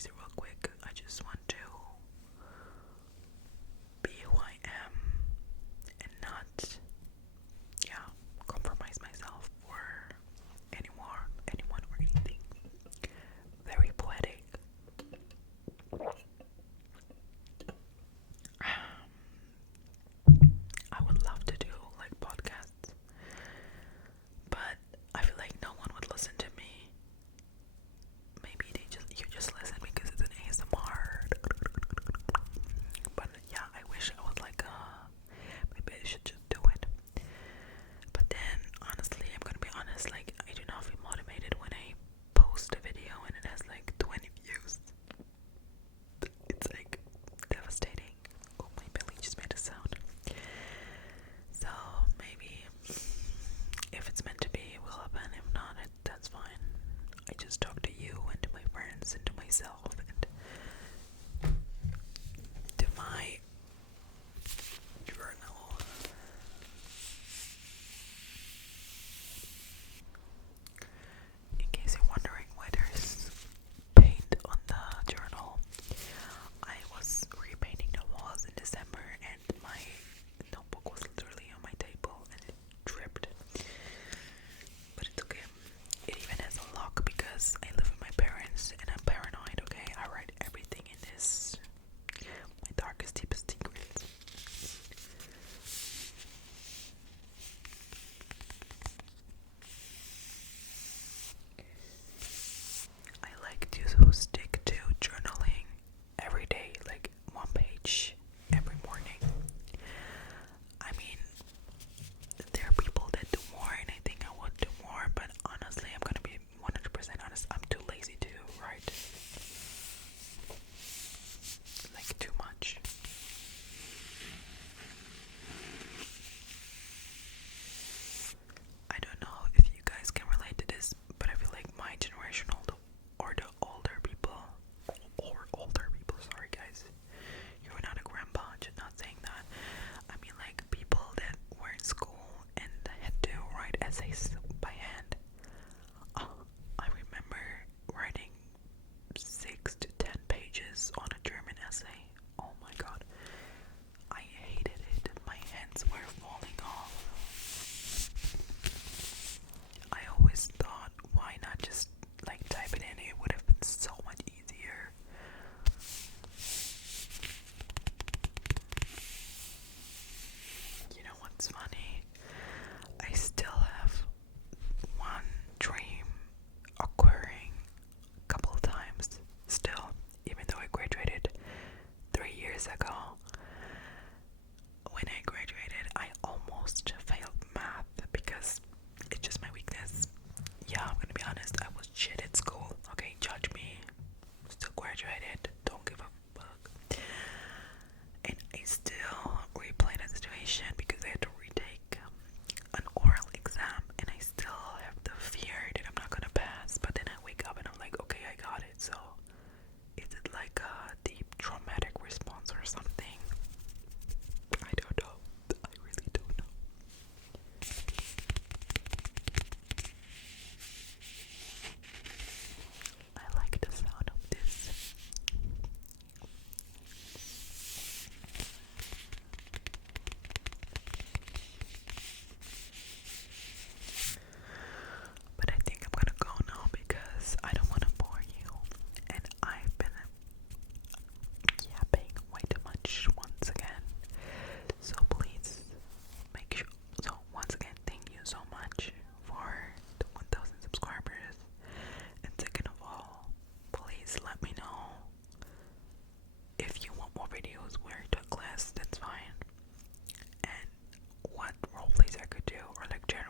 crazy real quick. I just want to be who I am and not, compromise myself for anyone or anything. Very poetic. I would love to do like podcasts, but I feel like no one would listen to me. Maybe you just listen because it's an ASMR. But yeah, I wish I was like maybe I should just do it. But then honestly, I'm gonna be honest, like I do not feel motivated when I post a video and it has like 20 views. It's like devastating. Oh, my belly just made a sound. So maybe if it's meant to be, it will happen. If not, that's fine. I just talk to you and to my friends and to myself and to my journal. In case you're wondering why there's paint on the journal, I was repainting the walls in December and my notebook was literally on my table and it dripped. But it's okay. It even has a lock because I live with my parents and I'm paranoid, okay? I write everything in this. My darkest, deepest secrets. I like to stick to journaling every day, like 1 page every morning. I mean, there are people that do more, and I think I would do more, but honestly, I'm gonna be 100% honest, I'm too lazy to write. Like, too much. I don't know if you guys can relate to this, but I feel like my generation or the older people, sorry guys, you're not a grandpa, just not saying that. I mean like people that were in school and had to write essays by hand. I remember writing 6 to 10 pages on a German essay. Oh my god. I hated it. My hands were falling off. I always thought, why not just like type it in? It would have been so much easier. You know what's funny? I still have one dream occurring a couple of times still, even though I graduated 3 years ago. When I graduated, I almost failed math because it's just my weakness. Yeah, I'm gonna be honest, I was shit at school. Okay, judge me. Still graduated, don't give a fuck. And I still replay that situation because I had to retake an oral exam, and I still have the fear that I'm not gonna pass. But then I wake up and I'm like, okay, I got it. So is it like a deep traumatic response or something? I don't know. I really don't know. I like the sound of this. But I think I'm gonna go now because I don't want to bore you, and I've been yapping way too much once again. So please make sure. So once again, thank you so much for the 1,000 subscribers. And second of all, please let me know if you want more videos where I took less. That's fine. And what roleplays I could do, or like general